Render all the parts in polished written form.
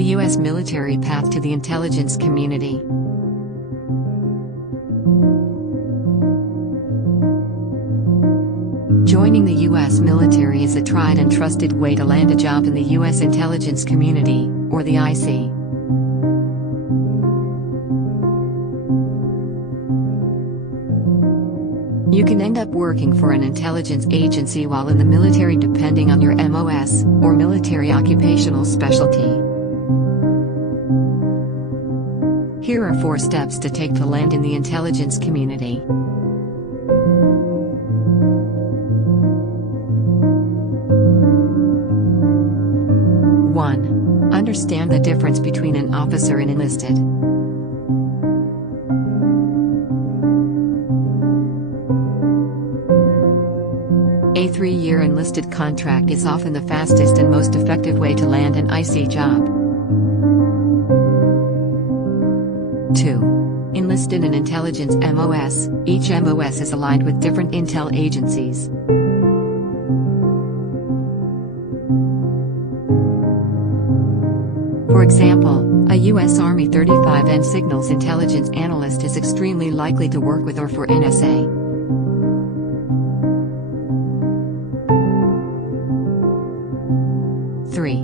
The U.S. military path to the intelligence community. Joining the U.S. military is a tried and trusted way to land a job in the U.S. intelligence community, or the IC. You can end up working for an intelligence agency while in the military depending on your MOS, or military occupational specialty. Here are 4 steps to take to land in the intelligence community. 1. Understand the difference between an officer and enlisted. A 3-year enlisted contract is often the fastest and most effective way to land an IC job. 2. Enlisted and intelligence MOS. Each MOS is aligned with different intel agencies. For example, a U.S. Army 35N signals intelligence analyst is extremely likely to work with or for NSA. 3.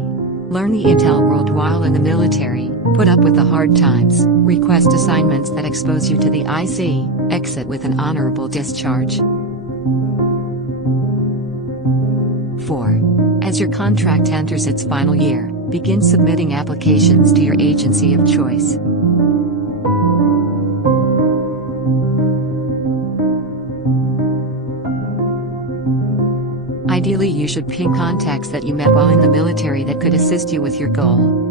Learn the intel world while in the military, put up with the hard times, request assignments that expose you to the IC, exit with an honorable discharge. 4. As your contract enters its final year, begin submitting applications to your agency of choice. Ideally, you should ping contacts that you met while in the military that could assist you with your goal.